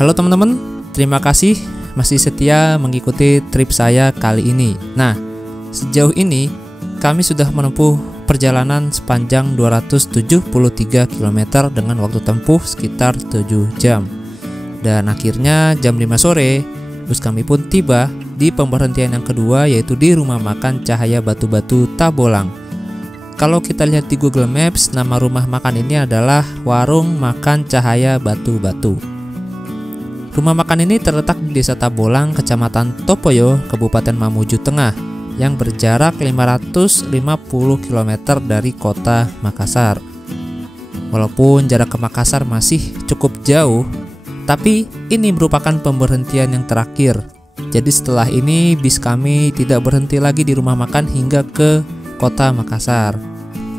Halo teman-teman, terima kasih masih setia mengikuti trip saya kali ini. Nah, sejauh ini kami sudah menempuh perjalanan sepanjang 273 km dengan waktu tempuh sekitar 7 jam. Dan akhirnya jam 5 sore, bus kami pun tiba di pemberhentian yang kedua, yaitu di rumah makan Cahaya Batu-Batu Tabolang. Kalau kita lihat di Google Maps, nama rumah makan ini adalah Warung Makan Cahaya Batu-Batu. Rumah makan ini terletak di Desa Tabolang, Kecamatan Topoyo, Kabupaten Mamuju Tengah, yang berjarak 550 km dari kota Makassar. Walaupun jarak ke Makassar masih cukup jauh, tapi ini merupakan pemberhentian yang terakhir. Jadi setelah ini bis kami tidak berhenti lagi di rumah makan hingga ke kota Makassar.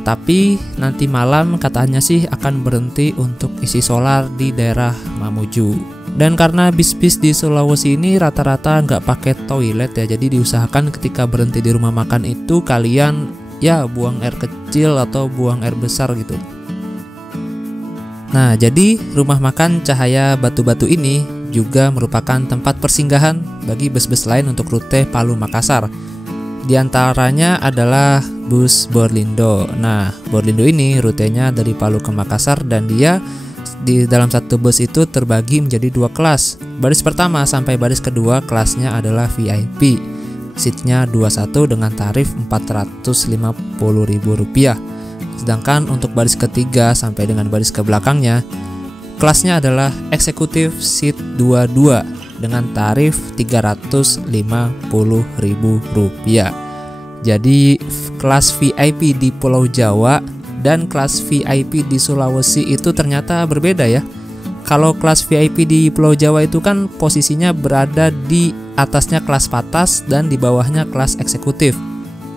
Tapi nanti malam katanya sih akan berhenti untuk isi solar di daerah Mamuju. Dan karena bis-bis di Sulawesi ini rata-rata nggak pakai toilet ya, jadi diusahakan ketika berhenti di rumah makan itu kalian ya buang air kecil atau buang air besar gitu. Nah, jadi rumah makan Cahaya Batu-Batu ini juga merupakan tempat persinggahan bagi bus-bus lain untuk rute Palu Makassar. Di antaranya adalah bus Borlindo. Nah, Borlindo ini rutenya dari Palu ke Makassar dan dia di dalam satu bus itu terbagi menjadi dua kelas. Baris pertama sampai baris kedua kelasnya adalah VIP. Seatnya 21 dengan tarif Rp450.000. Sedangkan untuk baris ketiga sampai dengan baris ke belakangnya, kelasnya adalah eksekutif seat 22 dengan tarif Rp350.000. Jadi kelas VIP di Pulau Jawa dan kelas VIP di Sulawesi itu ternyata berbeda ya. Kalau kelas VIP di Pulau Jawa itu kan posisinya berada di atasnya kelas patas dan di bawahnya kelas eksekutif.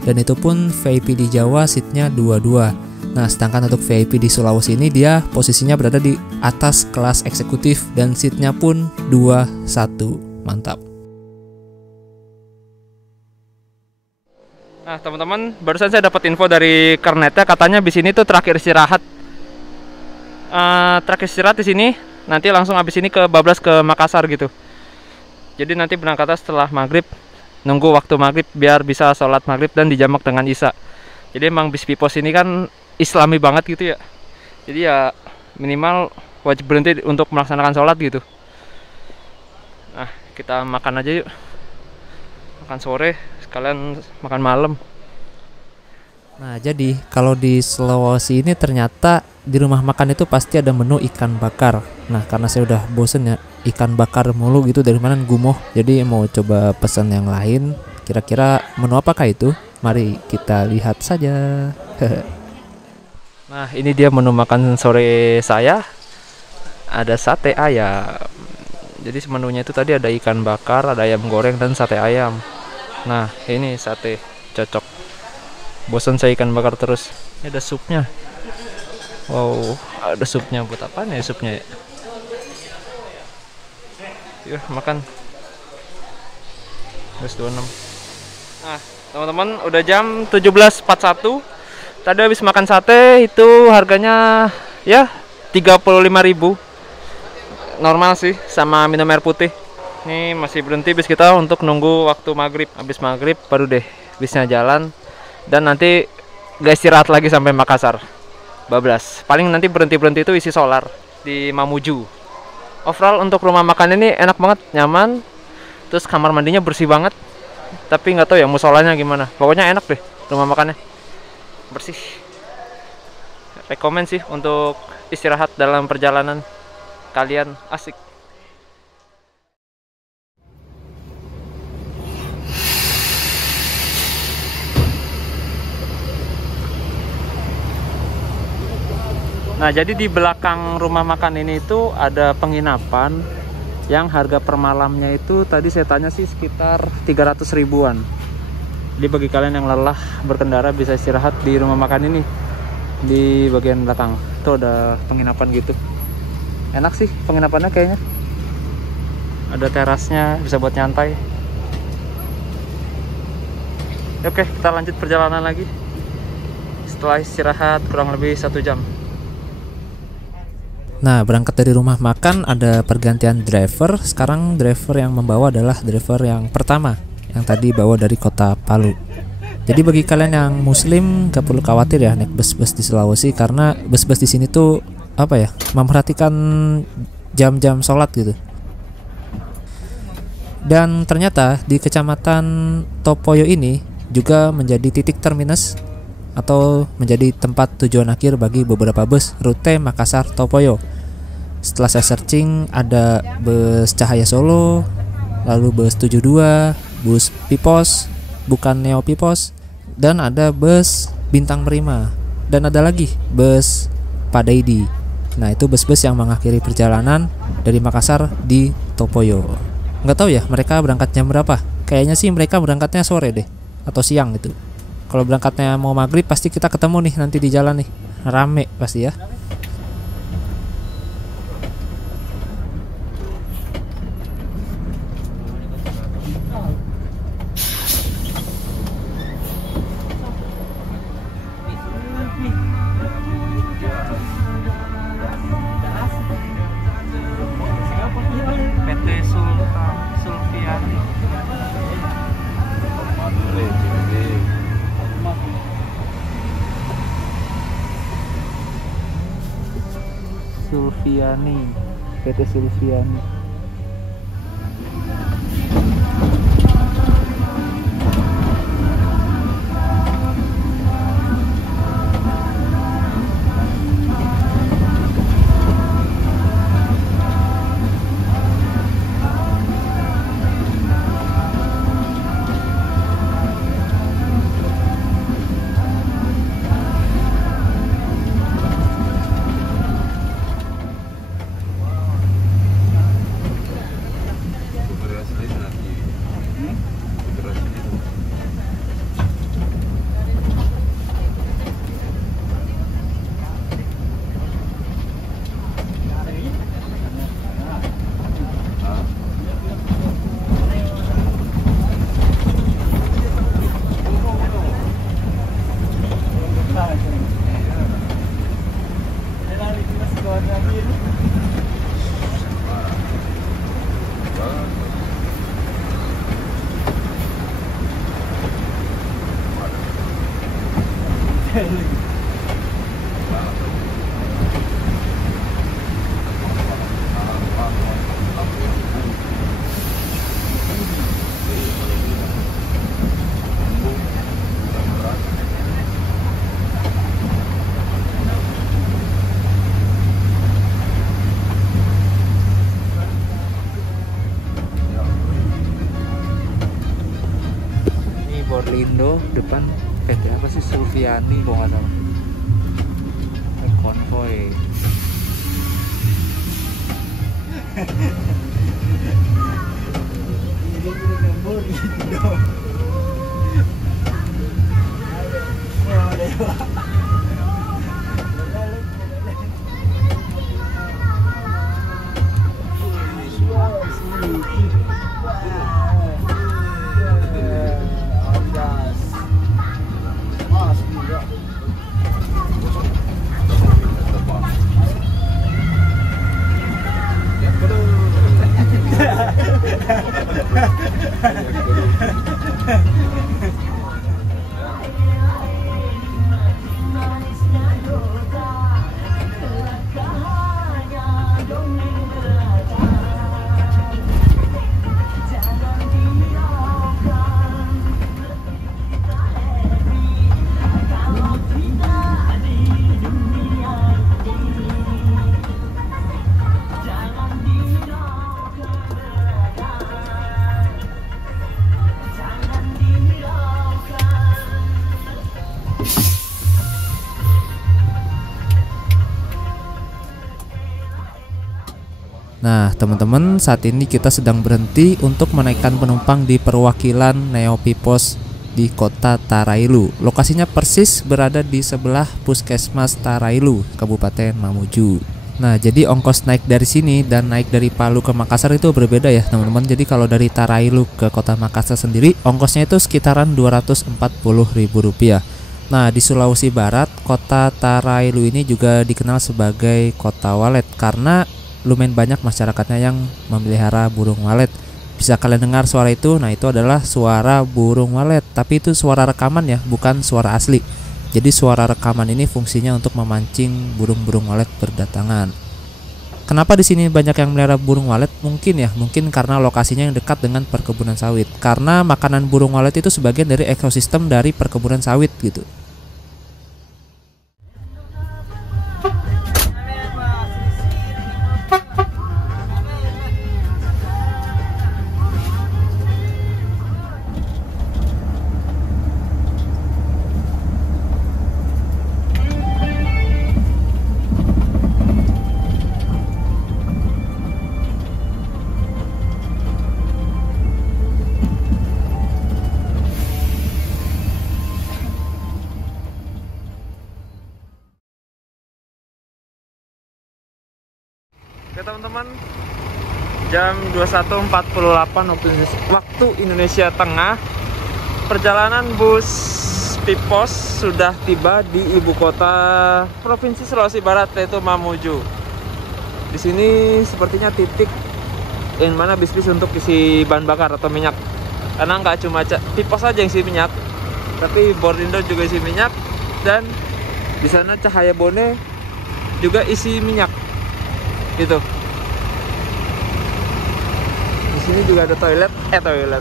Dan itu pun VIP di Jawa seatnya 22. Nah, sedangkan untuk VIP di Sulawesi ini dia posisinya berada di atas kelas eksekutif dan seatnya pun 21. Mantap. Nah teman-teman, barusan saya dapat info dari Kernetnya, katanya bis ini tuh terakhir istirahat. Terakhir istirahat di sini, nanti langsung habis ini ke bablas ke Makassar gitu. Jadi nanti berangkatnya setelah maghrib, nunggu waktu maghrib biar bisa sholat maghrib dan dijamak dengan isya. Jadi emang bis Pipos ini kan Islami banget gitu ya. Jadi ya minimal wajib berhenti untuk melaksanakan sholat gitu. Nah kita makan aja yuk, makan sore sekalian makan malam. Nah, jadi kalau di Sulawesi ini ternyata di rumah makan itu pasti ada menu ikan bakar. Nah, karena saya udah bosen ya ikan bakar mulu gitu dari mana gumoh. Jadi mau coba pesan yang lain. Kira-kira menu apakah itu? Mari kita lihat saja. Nah, ini dia menu makan sore saya. Ada sate ayam. Jadi menunya itu tadi ada ikan bakar, ada ayam goreng dan sate ayam. Nah, ini sate cocok. Bosan saya ikan bakar terus. Ini ada supnya. Wow, ada supnya. Buat apa nih supnya ya? Yuk, makan. 26. Nah, teman-teman, udah jam 17.41. Tadi habis makan sate itu harganya ya 35.000. Normal sih, sama minum air putih. Ini masih berhenti bis kita untuk nunggu waktu maghrib. Habis maghrib baru deh bisnya jalan. Dan nanti gak istirahat lagi sampai Makassar bablas. Paling nanti berhenti-berhenti itu isi solar di Mamuju. Overall untuk rumah makan ini enak banget, nyaman. Terus kamar mandinya bersih banget. Tapi nggak tahu ya musolanya gimana. Pokoknya enak deh rumah makannya, bersih. Rekomen sih untuk istirahat dalam perjalanan kalian, asik. Nah, jadi di belakang rumah makan ini itu ada penginapan yang harga per malamnya itu tadi saya tanya sih sekitar 300 ribuan. Jadi bagi kalian yang lelah berkendara bisa istirahat di rumah makan ini di bagian belakang. Itu ada penginapan gitu. Enak sih penginapannya kayaknya. Ada terasnya, bisa buat nyantai. Oke, kita lanjut perjalanan lagi setelah istirahat kurang lebih 1 jam. Nah, berangkat dari rumah makan ada pergantian driver. Sekarang driver yang membawa adalah driver yang pertama, yang tadi bawa dari kota Palu. Jadi bagi kalian yang muslim gak perlu khawatir ya naik bus-bus di Sulawesi, karena bus-bus di sini tuh apa ya, memperhatikan jam-jam sholat gitu. Dan ternyata di kecamatan Topoyo ini juga menjadi titik terminus atau menjadi tempat tujuan akhir bagi beberapa bus rute Makassar Topoyo. Setelah saya searching, ada bus Cahaya Solo, lalu bus 72, bus Pipos, bukan Neo Pipos, dan ada bus Bintang Prima, dan ada lagi bus Padaidi. Nah, itu bus-bus yang mengakhiri perjalanan dari Makassar di Topoyo. Nggak tahu ya mereka berangkat jam berapa. Kayaknya sih mereka berangkatnya sore deh, atau siang gitu. Kalau berangkatnya mau maghrib pasti kita ketemu nih nanti di jalan nih, rame pasti ya. PT Sulfiani. Sulfiani, PT Sulfiani. Borlindo depan PT apa sih, Sulfiani kalau nggak salah. Konvoy. Nah, teman-teman, saat ini kita sedang berhenti untuk menaikkan penumpang di perwakilan Neo Pipos di kota Tarailu. Lokasinya persis berada di sebelah Puskesmas Tarailu, Kabupaten Mamuju. Nah, jadi ongkos naik dari sini dan naik dari Palu ke Makassar itu berbeda ya, teman-teman. Jadi kalau dari Tarailu ke kota Makassar sendiri, ongkosnya itu sekitaran Rp240.000. Nah, di Sulawesi Barat, kota Tarailu ini juga dikenal sebagai kota walet karena lumayan banyak masyarakatnya yang memelihara burung walet. Bisa kalian dengar suara itu? Nah, itu adalah suara burung walet, tapi itu suara rekaman ya, bukan suara asli. Jadi suara rekaman ini fungsinya untuk memancing burung-burung walet berdatangan. Kenapa di sini banyak yang melihara burung walet? Mungkin karena lokasinya yang dekat dengan perkebunan sawit. Karena makanan burung walet itu sebagian dari ekosistem dari perkebunan sawit gitu. Oke teman-teman, jam 21.48 waktu Indonesia Tengah, perjalanan bus Pipos sudah tiba di ibu kota Provinsi Sulawesi Barat, yaitu Mamuju. Di sini sepertinya titik yang mana bis-bis untuk isi bahan bakar atau minyak. Karena nggak cuma Pipos aja yang isi minyak, tapi Bordindo juga isi minyak, dan di sana Cahaya Bone juga isi minyak. Gitu. Di sini juga ada toilet,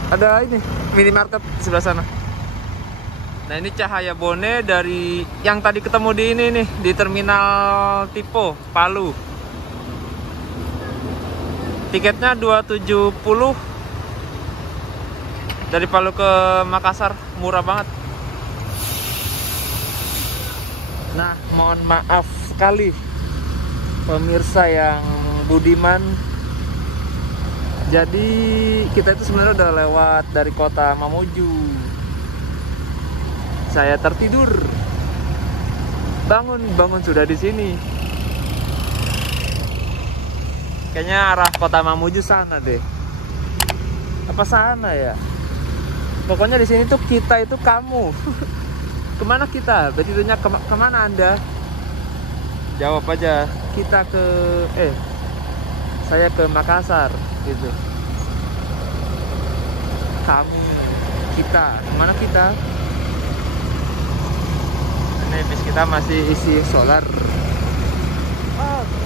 ada ini minimarket di sebelah sana. Nah, ini Cahaya Bone dari yang tadi ketemu di ini nih, di terminal Tipo Palu. Tiketnya 270 dari Palu ke Makassar, murah banget. Nah, mohon maaf sekali pemirsa yang budiman. Jadi kita itu sebenarnya udah lewat dari kota Mamuju. Saya tertidur. Bangun sudah di sini. Kayaknya arah kota Mamuju sana deh. Apa sana ya? Pokoknya di sini tuh kita itu kamu. Kemana kita? Berarti itunya kemana Anda? Jawab aja. Kita ke saya ke Makassar gitu. Kamu, kita, kemana kita? Ini bis kita masih isi solar.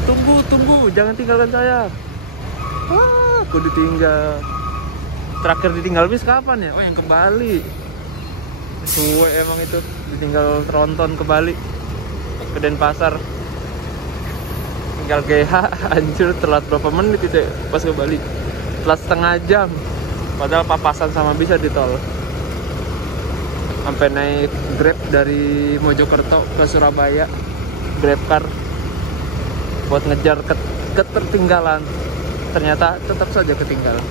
Tunggu, jangan tinggalkan saya. Aku ditinggal. Terakhir ditinggal bis kapan ya? Oh, yang ke Bali. Suwe emang itu, ditinggal tronton ke Bali, ke Denpasar. Tinggal GH, anjir, telat berapa menit itu pas ke Bali? Telat setengah jam. Padahal papasan sama bisa di tol. Sampai naik Grab dari Mojokerto ke Surabaya, Grabcar, buat ngejar ketertinggalan. Ternyata tetap saja ketinggalan.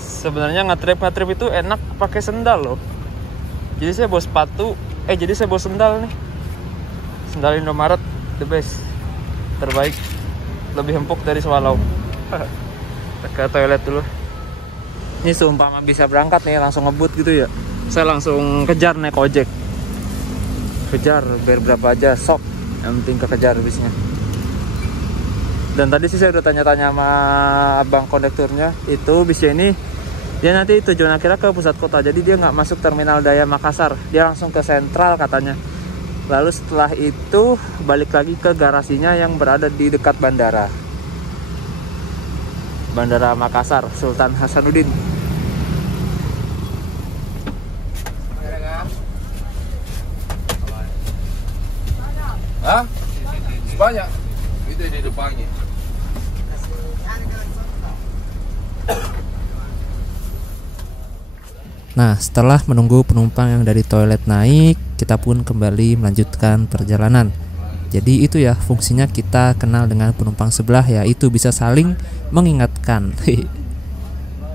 Sebenarnya nge-trip itu enak pakai sendal loh. Jadi saya bawa sepatu, jadi saya bawa sendal nih. Sendal Indomaret, the best. Terbaik, lebih empuk dari swallow. Ke toilet dulu. Ini seumpama bisa berangkat nih, langsung ngebut gitu ya, saya langsung kejar naik ojek. Kejar, biar berapa aja, sok, yang penting kekejar bisnya. Dan tadi sih saya udah tanya-tanya sama abang kondekturnya, itu bisnya ini dia nanti tujuan akhirnya ke pusat kota, jadi dia nggak masuk terminal Daya Makassar, dia langsung ke sentral katanya. Lalu setelah itu balik lagi ke garasinya yang berada di dekat Bandara Makassar Sultan Hasanuddin. Banyak itu di depannya. Nah, setelah menunggu penumpang yang dari toilet naik, kita pun kembali melanjutkan perjalanan. Jadi itu ya fungsinya kita kenal dengan penumpang sebelah, yaitu bisa saling mengingatkan.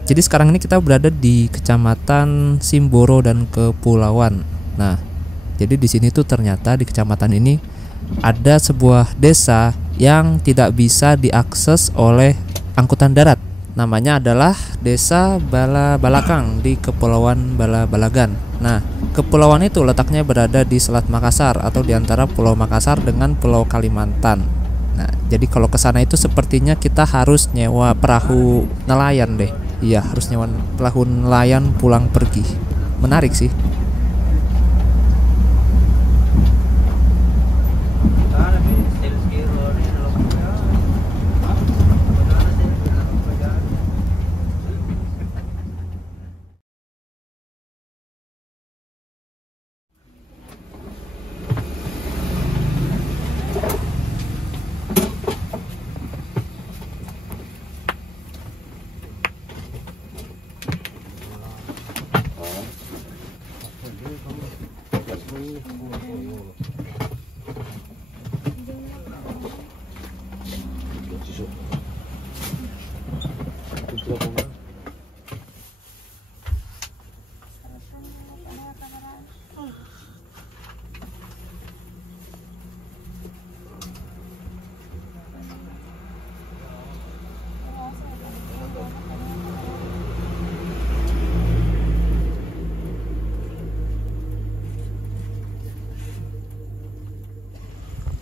Jadi sekarang ini kita berada di Kecamatan Simboro dan Kepulauan. Nah, jadi di sini tuh ternyata di kecamatan ini ada sebuah desa yang tidak bisa diakses oleh angkutan darat. Namanya adalah Desa Bala Balakang di Kepulauan Bala Balagan. Nah, Kepulauan itu letaknya berada di Selat Makassar atau di antara Pulau Makassar dengan Pulau Kalimantan. Nah, jadi kalau ke sana itu sepertinya kita harus nyewa perahu nelayan deh. Iya, harus nyewa perahu nelayan pulang pergi. Menarik sih.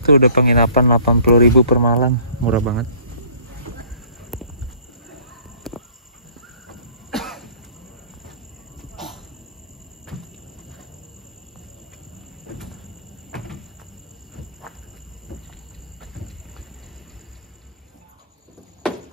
Itu udah penginapan 80.000 per malam, murah banget.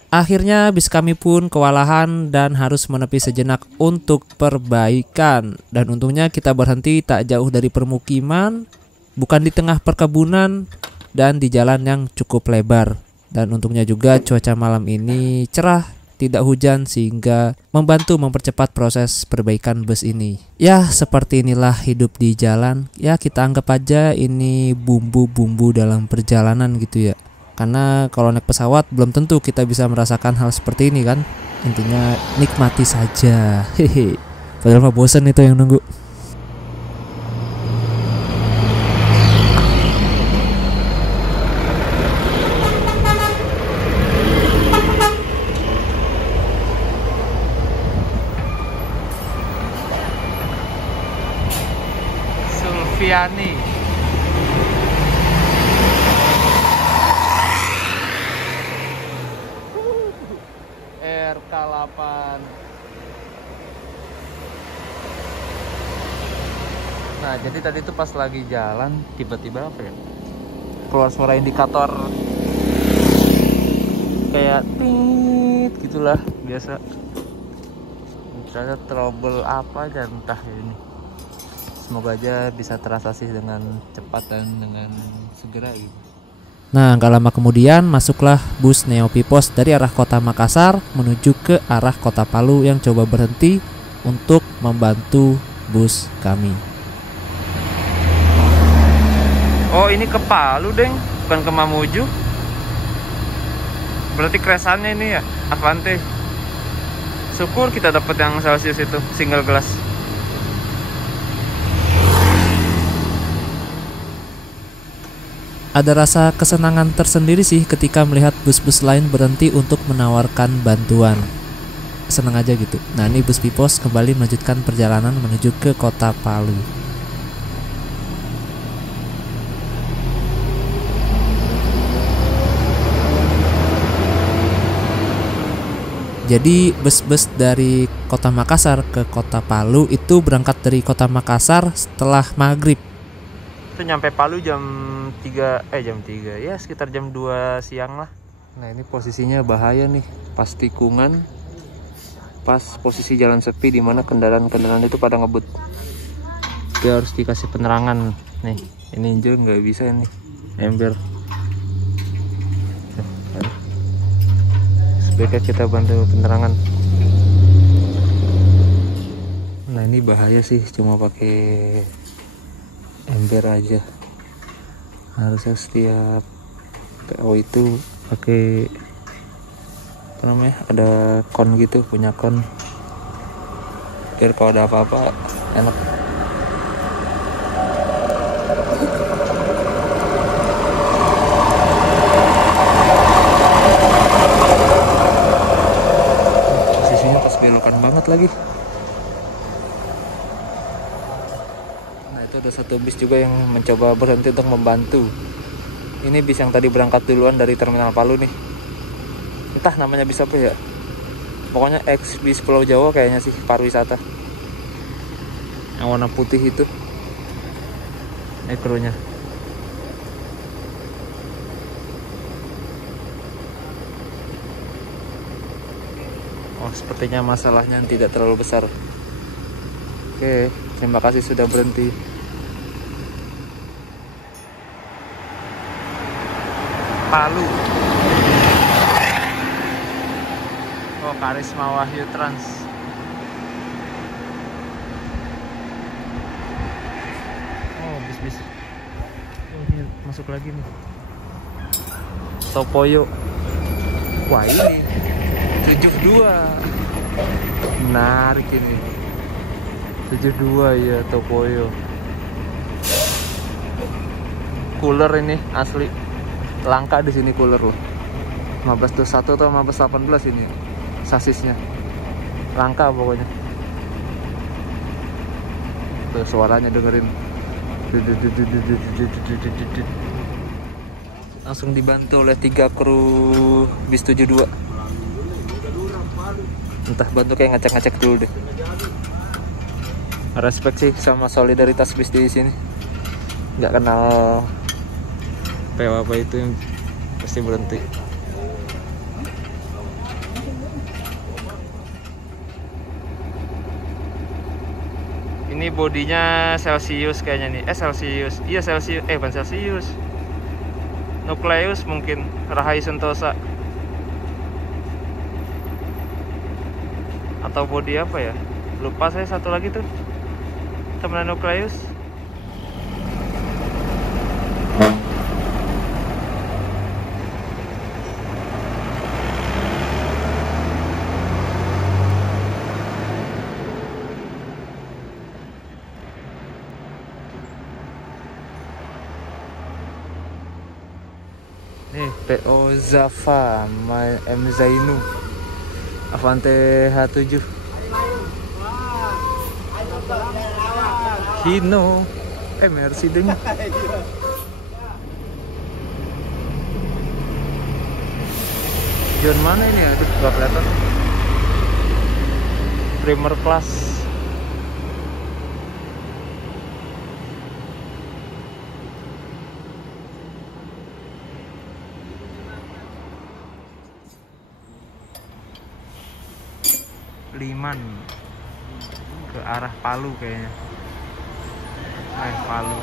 Akhirnya bis kami pun kewalahan dan harus menepi sejenak untuk perbaikan. Dan untungnya kita berhenti tak jauh dari permukiman, bukan di tengah perkebunan, dan di jalan yang cukup lebar. Dan untungnya juga cuaca malam ini cerah, tidak hujan, sehingga membantu mempercepat proses perbaikan bus ini. Ya, seperti inilah hidup di jalan. Ya, kita anggap aja ini bumbu-bumbu dalam perjalanan gitu ya. Karena kalau naik pesawat belum tentu kita bisa merasakan hal seperti ini kan. Intinya nikmati saja. Hehe. Padahal mah bosan itu yang nunggu. Sulfiani. RK8. Nah, jadi tadi tuh pas lagi jalan tiba-tiba apa ya? Keluar suara indikator kayak tit gitulah, biasa. Ternyata trouble apa aja entah ini. Semoga aja bisa teratasi dengan cepat dan dengan segera gitu. Nah, gak lama kemudian masuklah bus Neo Pipos dari arah kota Makassar menuju ke arah kota Palu yang coba berhenti untuk membantu bus kami. Oh, ini ke Palu, Deng, bukan ke Mamuju. Berarti kresannya ini ya, Avante. Syukur kita dapat yang Celsius itu, single glass. Ada rasa kesenangan tersendiri sih ketika melihat bus-bus lain berhenti untuk menawarkan bantuan. Senang aja gitu. Nah, ini bus Pipos kembali melanjutkan perjalanan menuju ke kota Palu. Jadi bus-bus dari kota Makassar ke kota Palu itu berangkat dari kota Makassar setelah maghrib. Itu nyampe Palu jam 3 ya, sekitar jam 2 siang lah. Nah, ini posisinya bahaya nih, pas tikungan, pas posisi jalan sepi di mana kendaraan-kendaraan itu pada ngebut. Dia harus dikasih penerangan nih. Ini injil nggak bisa nih, ember. Sebaiknya kita bantu penerangan. Nah, ini bahaya sih, cuma pakai ember aja. Harusnya setiap PO itu pakai apa namanya, ada kon gitu, punya kon, biar kalau ada apa-apa enak. Posisinya pas belokan banget lagi. satu bis juga yang mencoba berhenti untuk membantu. Ini bis yang tadi berangkat duluan dari Terminal Palu nih. Entah namanya bis apa ya. Pokoknya ex bis Pulau Jawa kayaknya sih, pariwisata. Yang warna putih itu. Ini krunya. Oh, sepertinya masalahnya tidak terlalu besar. Oke, terima kasih sudah berhenti. Palu. Oh, Karisma Wahyu Trans. Oh, bis-bis. Oh, ini masuk lagi nih. Topoyo. Wah, ini 72. Menarik ini. 72 ya, Topoyo. Cooler ini asli. Langka di sini cooler loh. 1521 atau 1518 ini sasisnya. Langka pokoknya. Tuh suaranya dengerin. Langsung dibantu oleh 3 kru bis 72. Entah bantu kayak ngecek-ngecek dulu deh. Respect sih sama solidaritas bis di sini. Nggak kenal apa itu yang pasti berhenti. Ini bodinya Celsius kayaknya nih. Celsius. Iya Celsius. Bukan Celsius. Nucleus mungkin. Rahayu Sentosa. Atau body apa ya? Lupa saya satu lagi tuh. Teman Nucleus. Nih PO Zafa M Zainu Avante H7 Hino Mercy deng. John mana ini ya? Aduh, gak kelihatan. Premier Class. Liman ke arah Palu kayaknya. Palu.